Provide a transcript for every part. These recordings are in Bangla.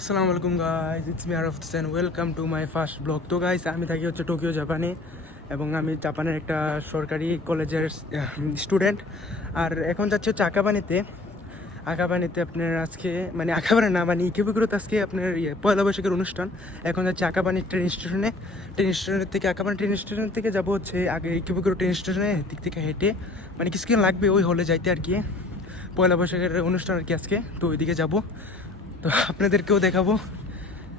আসসালামু আলাইকুম guys it's me Araf Hossain welcome to my first vlog তো গাইজ আমি থাকি হচ্ছে টোকিও জাপানে এবং আমি জাপানের একটা সরকারি কলেজের স্টুডেন্ট আর এখন যাচ্ছে হচ্ছে আকাবানিতে আকাবানিতে আপনার আজকে মানে আকাবানি না মানে ইকেবুকুরোতে আজকে আপনার ইয়ে পয়লা বৈশাখের অনুষ্ঠান। এখন যাচ্ছে আকাবানি ট্রেন স্টেশনে ট্রেন স্টেশনের থেকে আকাবানি ট্রেন স্টেশন থেকে যাব হচ্ছে আগে ইকেবুকুরো ট্রেন স্টেশনে দিক থেকে হেঁটে। মানে কিছুক্ষণ লাগবে ওই হলে যাইতে আর কি। পয়লা বৈশাখের অনুষ্ঠান আর কি আজকে। তো ওইদিকে যাব। তো আপনাদেরকেও দেখাবো।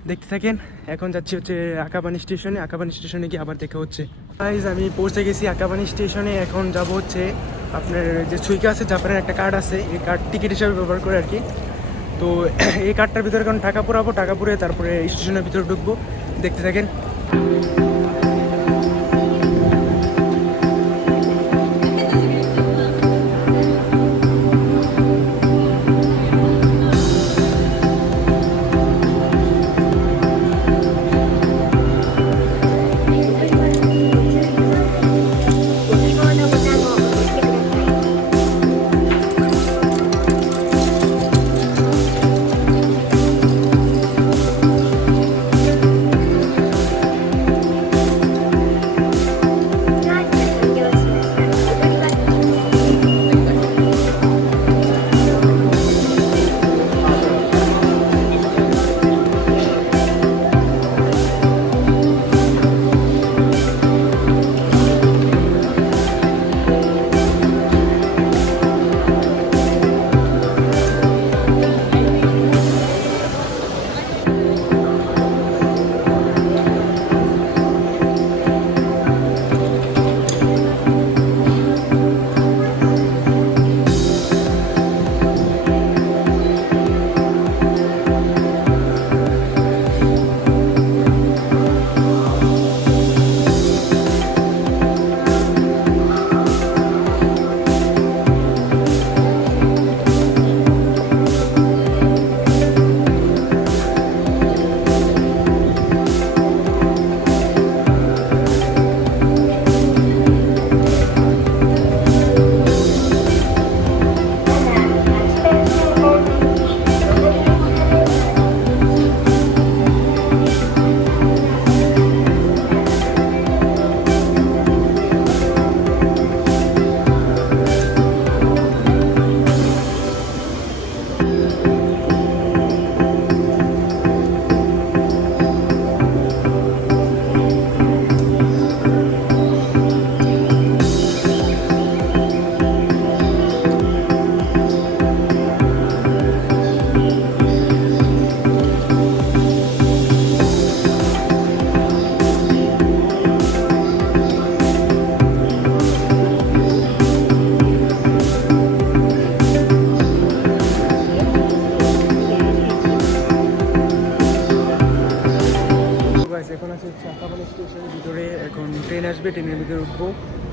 দেখতে থাকেন, এখন যাচ্ছি হচ্ছে আকাবানি স্টেশনে। আকাবানি স্টেশনে গিয়ে আবার দেখা হচ্ছে। প্রাইজ আমি পৌঁছে গেছি আকাবানি স্টেশনে। এখন যাব হচ্ছে আপনার যে সুইকা আছে, জাপানের একটা কার্ড আছে। এই কার্ড টিকিট হিসাবে ব্যবহার করে আর কি। তো এই কার্ডটার ভিতরে কারণ টাকা পুরাবো, টাকা পুরে তারপরে স্টেশনের ভিতরে ঢুকবো। দেখতে থাকেন।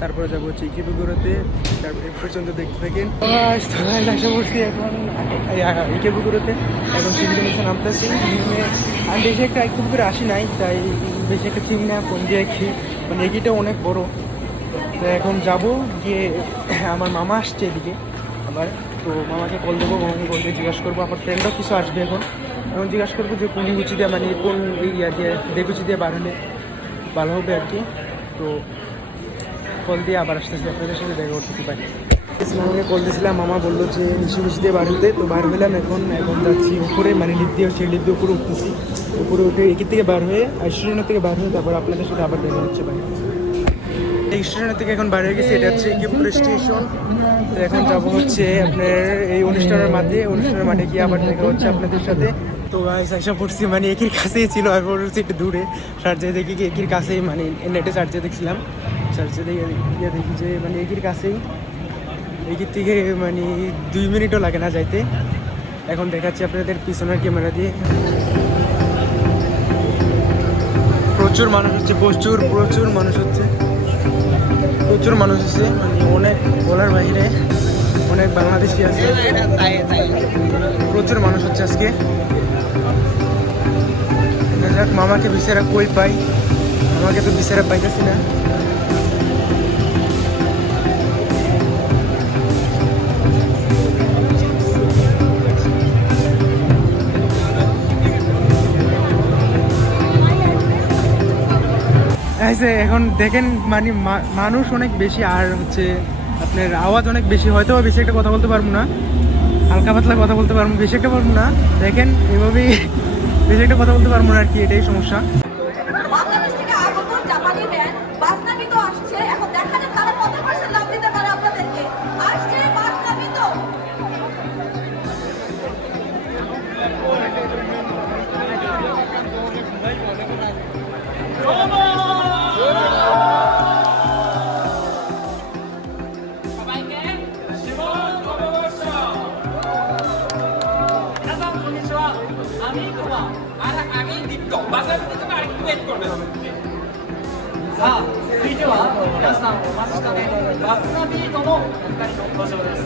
তারপরে যাব হচ্ছে ইকেবুকুরোতে তারপরে এ পর্যন্ত দেখতে থাকেন। আশা করছি এখন ইকেবুকুরোতে এখন সিঁড়ি নিচে নামতেছি নেমে, আমি বেশি একটা ইকেবুকুরে আসি নাই, তাই বেশি একটা চিনি না কোন দিয়ে কি মানে এগিটা অনেক বড়। তো এখন যাব, গিয়ে আমার মামা আসছে এদিকে আবার তো মামাকে কল দেবো, মামাকে কল দিয়ে জিজ্ঞাসা করব, আমার ফ্রেন্ডও কিছু আসবে এখন। এখন জিজ্ঞাসা করব যে কোন গুচি দিয়ে মানে কোন এরিয়া দিয়ে দেগুচি দিয়ে বার ভালো হবে আর কি। তো কল দিয়ে আবার আসতেছি, আপনাদের সাথে দেখা করতেছি ভাই মামাকে কল দিয়েছিলাম, মামা বলল যে নিশি মিশি দিয়ে বার হতে তো বার হলাম এখন এখন যাচ্ছি উপরে মানে লিফট দিয়ে লিফট দিয়ে উপরে উঠতেছি। উপরে উঠে এদিক থেকে বার হয়ে স্টেশনের থেকে বার হয়ে তারপর আপনাদের সাথে আবার দেখা হচ্ছে ভাই এই স্টেশনের থেকে এখন বাইরে গেছে, এটা হচ্ছে ইকিপুর স্টেশন তো এখন যাব হচ্ছে আপনার এই অনুষ্ঠানের মাঠে অনুষ্ঠানের মাঠে গিয়ে আবার দেখা হচ্ছে আপনাদের সাথে। তো গাইস আশা পড়ছি মানে একির কাছেই ছিল আর পড়ছি একটু দূরে। চার্জে দেখি কি একির কাছেই মানে নেটে চার্জে দেখছিলাম। দেখে গিয়ে দেখি যে মানে একির কাছেই। একির থেকে মানে দুই মিনিটও লাগে না যাইতে। এখন দেখাচ্ছি আপনাদের পিছনের ক্যামেরা দিয়ে। প্রচুর মানুষ হচ্ছে, প্রচুর প্রচুর মানুষ হচ্ছে। প্রচুর মানুষ আছে মানে অনেক বলার বাইরে, অনেক বাংলাদেশি আছে। প্রচুর মানুষ হচ্ছে আজকে। মামাকে বিচারা কই পাই? আমাকে তো বিচারা পাইতেছি না। গাইছে এখন দেখেন মানে মানুষ অনেক বেশি, আর হচ্ছে আপনার আওয়াজ অনেক বেশি হয়তো বেশি একটা কথা বলতে পারব না। হালকা পাতলা কথা বলতে পারব, বেশি একটা পারব না। দেখেন, এভাবেই বেশি একটা কথা বলতে পারব না আর কি, এটাই সমস্যা। আর আমি দীপ্ত বাজার থেকে আরেকটু ওয়েট করবেন さあ続いては皆さんお待ちかねバスナビートのお二人の登場です「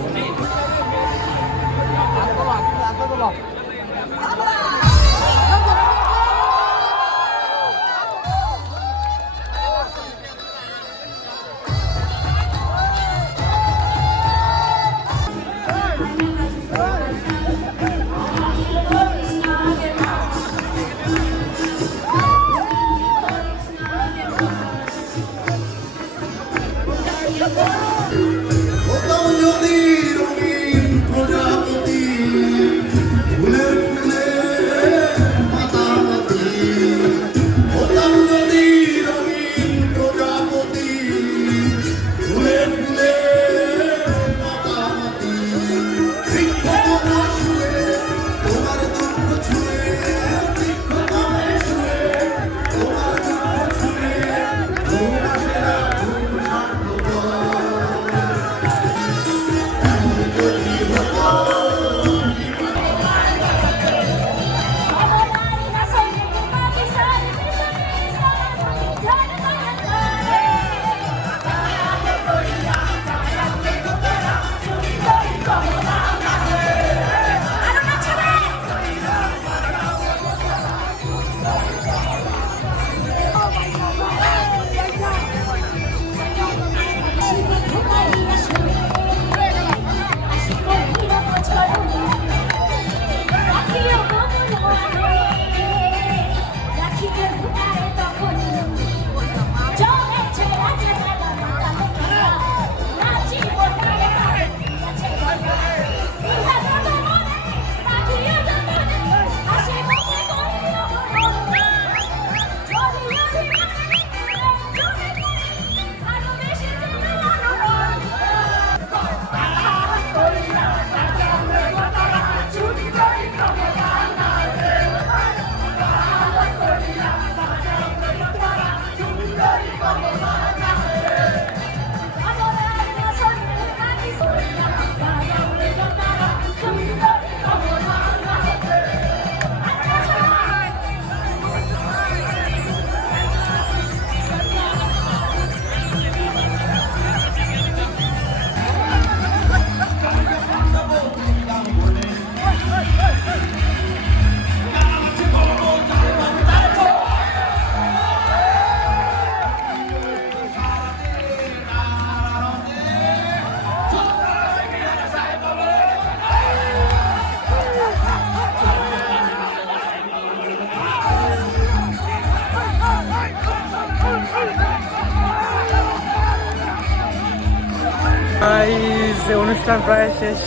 Guys, অনুষ্ঠান প্রায় শেষ।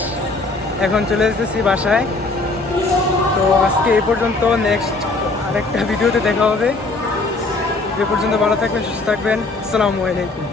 এখন চলে এসেছি বাসায়। তো আজকে এই পর্যন্ত নেক্সট আরেকটা ভিডিওতে দেখা হবে। এ পর্যন্ত ভালো থাকবেন সুস্থ থাকবেন আসসালামু আলাইকুম।